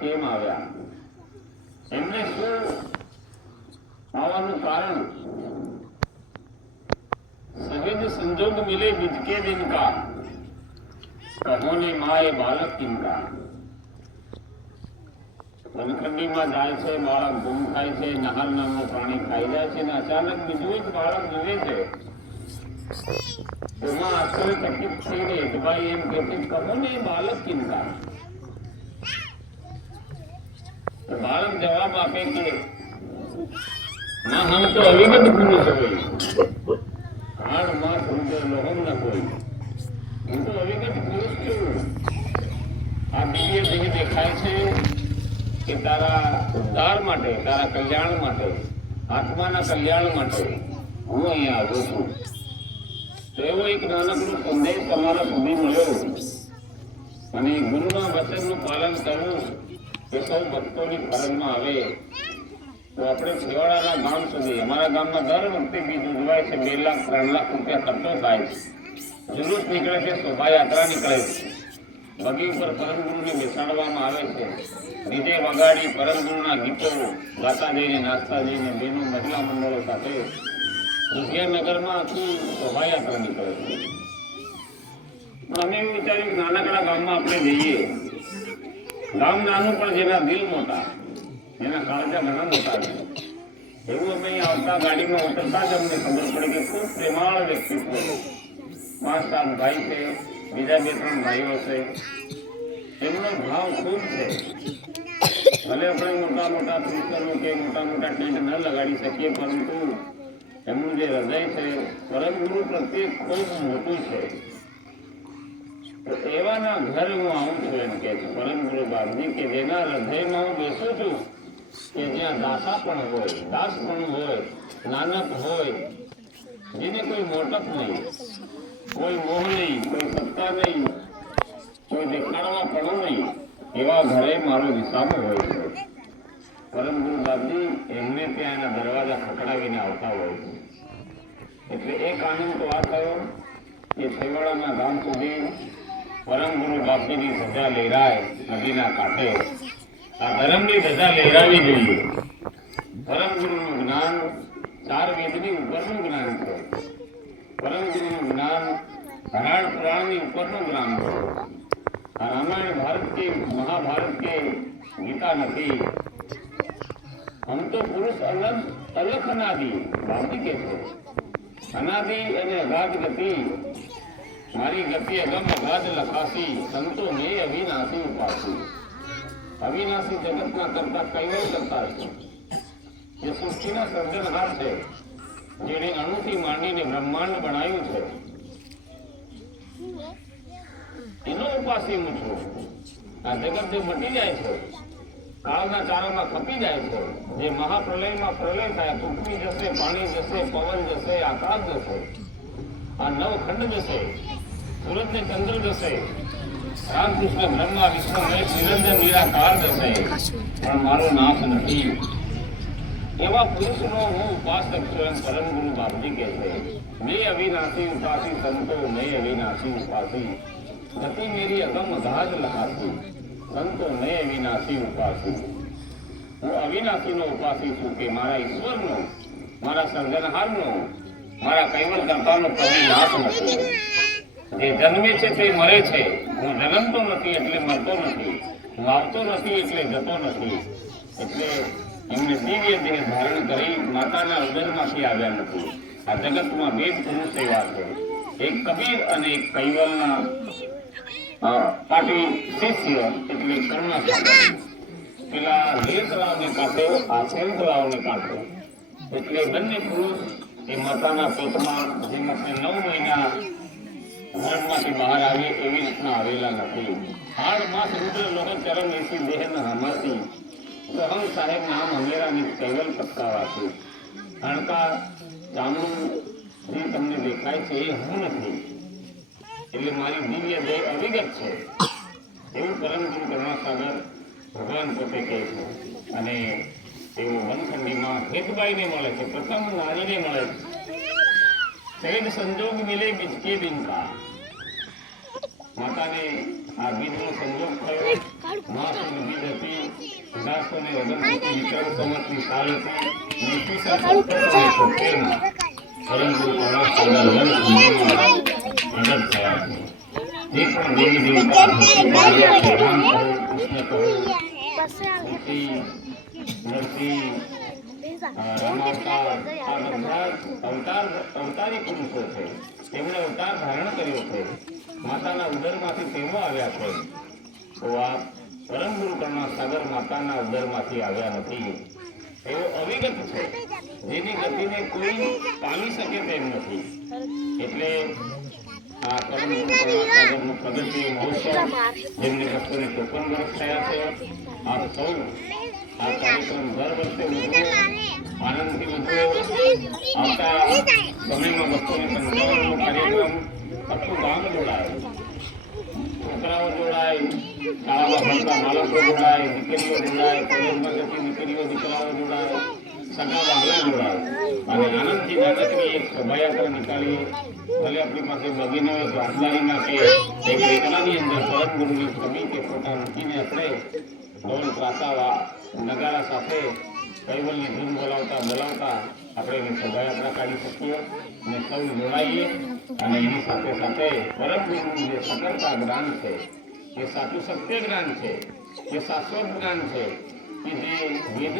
કેમ આવ્યા, એમને શું આવવાનું કારણ? સહેજ સંજોગ મિલે બીજકે દિન કા, કહો ને માએ બાલક કિનકા. વનખંડીમાં જાય છે, બાળક ગુમ થાય છે, નહાર નામનું પ્રાણી ખાઈ જાય છે ને અચાનક બીજું એક બાળક જુએ છે. એમાં આશ્ચર્ય તકલીફ થઈને હેતભાઈ એમ કહે છે, કહો ને બાલક કિનકા. બાળક જવાબ આપે કે ના, હમ તો અવિગત પુરુષ હોય, હાડ માં સુંદર લોહમ ન કોઈ. હું તો અવિગત પુરુષ છું. આ દિવ્ય દેહ દેખાય છે કે તારા ઉદ્ધાર માટે, તારા કલ્યાણ માટે, આત્માના કલ્યાણ માટે હું અહીંયા આવ્યો છું. તો એવો એક નાનકડો સંદેશ તમારા સુધી મળ્યો અને ગુરુના વચનનું પાલન કરવું એ સૌ ભક્તોની ફરજમાં આવે. તો આપણે છેવાડાના ગામ સુધી, અમારા ગામમાં દર વખતે બીજ ઉજવાય છે. 2 લાખ 3 લાખ રૂપિયા ખર્ચો થાય છે. જુલુસ નીકળે છે, શોભાયાત્રા નીકળે છે. બગી ઉપર પરમગુરુને બેસાડવામાં આવે છે. ડીજે વગાડી પરમગુરુના ગીતો ગાતા જઈને, નાચતા જઈને બેનો મહિલા મંડળો સાથે વિદ્યાનગરમાં આખી શોભાયાત્રા નીકળે છે. અમે એવું વિચાર્યું કે નાનકડા ગામમાં આપણે જઈએ. ગામ નાનું પણ જેના દિલ મોટા, એના કાળજા ઘણા મોટા છે. એવું અમે આવતા ગાડીમાં ઉતરતા જ અમને ખબર પડે કે ખૂબ પ્રેમાળ વ્યક્તિત્વ, 5-7 ભાઈ છે, બીજા 2-3 ભાઈઓ છે. એમનો ભાવ ખૂબ છે. ભલે આપણે મોટા મોટા ક્રિશ્ચનો કે મોટા મોટા ટેન્ટ ન લગાડી શકીએ, પરંતુ એમનું જે હૃદય છે પરમગુરુ પ્રત્યે ખૂબ મોટું છે. તો એવાના ઘર હું આવું છું એમ કે છે પરમગુરુ બાપજી, કે જેના હૃદયમાં હું બેસું છું, કે જ્યાં દાસા પણ હોય, દાસ પણ હોય, નાનક હોય, જેને કોઈ મોટપ નહીં, કોઈ મોહ નહીં, કોઈ સત્તા નહીં, કોઈ દેખાડવા પણ નહીં, એવા ઘરે મારો વિસામો હોય છે. પરમગુરુ બાપજી એમને ત્યાં એના દરવાજા ખખડાવીને આવતા હોય છે. એટલે એક આનંદ તો આ થયો કે છેવાડાના ગામ સુધી પરમગુરુ બાપજીની ધજા લહેરાય નદીના કાંઠે. આ ધર્મની ધજા લહેરાવી જોઈએ. પરમગુરુનું જ્ઞાન 4 વેદની ઉપરનું જ્ઞાન છે. પરમગુરુનું જ્ઞાન હરાણ પુરાણની ઉપરનું જ્ઞાન છે. આ રામાયણ ભારત કે મહાભારત કે ગીતા નથી. હમ તો પુરુષ અલખ અનાદિ, બાપજી કે છે અનાદિ અને અગાધ ગતિ, મારી ગતિ અગમ અગાધ લખાસી, સંતો મેં અવિનાશી ઉપાસી. અવિનાશી જગતના કરતા કૈવલ કરતા છે. જે સૃષ્ટિના સર્જનહાર છે, જેણે અણુથી માંડીને બ્રહ્માંડ બનાવ્યું છે, એનો ઉપાસી હું છું. આ જગત જે મટી જાય છે, કાળના ચારામાં ખપી જાય છે, જે મહાપ્રલયમાં પ્રલય થાય, પૃથ્વી જશે, પાણી જશે, પવન જશે, આકાશ જશે, આ 9 ખંડ જશે, સૂરજ ને ચંદ્ર જશે, રામકૃષ્ણ બ્રહ્મા વિષ્ણુ મહેશ નિરંજન નિરાકાર જશે, પણ મારો નાશ નથી. એવા પુરુષનો હું ઉપાસક છું એમ પરમગુરુ બાપજી કહે છે. મેં અવિનાશી ઉપાસી, સંતો મેં અવિનાશી ઉપાસી, ગતિ મેરી અગમ અગાધ લખાસી, સંતો મેં અવિનાશી ઉપાસી. હું અવિનાશીનો ઉપાસી છું કે મારા ઈશ્વરનો, મારા સર્જનહારનો, મારા કૈવલ કરતાનો કદી નાશ નથી. જે જન્મે છે તે મરે છે. હું જન્મતો નથી એટલે મરતો નથી, હું આવતો નથી એટલે જતો નથી. એટલે એમને દિવ્ય દેહ ધારણ કરી માતાના ઉદરમાંથી આવ્યા નથી. આ જગતમાં 2 પુરુષ એવા છે, એક કબીર અને એક કૈવલના પાટી શિષ્ય, એટલે કરુણાસાગર. પેલા લીલ તળાવને કાંઠે, આ સેલ તળાવને કાંઠે. એટલે બંને પુરુષ એ માતાના પેટમાં, જેમાંથી 9 મહિના ઘરમાંથી બહાર આવે એવી રીતના આવેલા નથી. હાડમાં સમુદ્ર લોક ચરણ એસી દેહ હમાતી, સહમ સાહેબ નામ હમેરાની કૈવલ પટકાવાથી. હાડકા ચામડું જે તમને દેખાય છે એ હું નથી, એટલે મારી દિવ્ય દેહ અવિગત છે, એવું પરમગુરુ કરુણાસાગર ભગવાન પોતે કહે છે. અને તેઓ વનખંડીમાં હેતબાઈને મળે છે, પ્રથમ નારીને મળે છે. સહેજ સંજોગ મિલે બીજકે દિન કા. માતાને આ બીજનો સંજોગ થયો. મહાસુદ બીજ હતી, 1829 વિક્રમ સંવતની સાલ હતી. ઈસવીસન 1773 પરમ ગુરુ કર્ણ સાગર વન પ્રગટ થયા છે. જે પણ દેવી દેવતા ભક્તિ પામ્યા છે, રામ કહો, કૃષ્ણ કહો, મૂર્તિ, નરસિંહ, રમાવતાર, આ બધા અવતારી પુરુષો છે. તેમણે અવતાર ધારણ કર્યો છે. માતાના ઉદરમાંથી તેઓ આવ્યા છે. તો આ પરમ ગુરુ કર્ણ સાગર માતાના ઉદરમાંથી આવ્યા નથી. એવો અવિગત છે, જેની ગતિને કોઈ પામી શકે તેમ નથી. એટલે આ પરમ ગુરુ કર્ણ સાગરનો પ્રગટ્ય મહોત્સવ, જેમને 254 વર્ષ થયા છે. આપ સૌ આ કાર્યક્રમ દર વર્ષે ઉજવો, આનંદથી ઉજવો. આવતા સમયમાં 255નો કાર્યક્રમ આખું ગામ જોડાય, છોકરાઓ જોડાય, શાળામાં ભણતા બાળકો જોડાય, દીકરીઓ જોડાય, કોલેજમાં જતી દીકરીઓ દીકરાઓ જોડાય, સગા વાલા જોડાય અને આનંદથી નાનકડી એક શોભાયાત્રા નીકાળીએ. ભલે આપણી પાસે બગીનો એક વાસદારીના કે એક રેકડાની અંદર પરમ ગુરુની છબી કે ફોટા મૂકીને આપણે ઢોલ ત્રાસા નગારા સાથે કૈવલની ધૂન બોલાવતા આપણે એની શોભાયાત્રા કાઢી શકીએ અને સૌ જોડાઈએ. અને એની સાથે સાથે પરમ ગુરુનું જે સકળતા જ્ઞાન છે, એ સાચું સત્ય જ્ઞાન છે, એ શાશ્વત જ્ઞાન છે, કે જે વેદ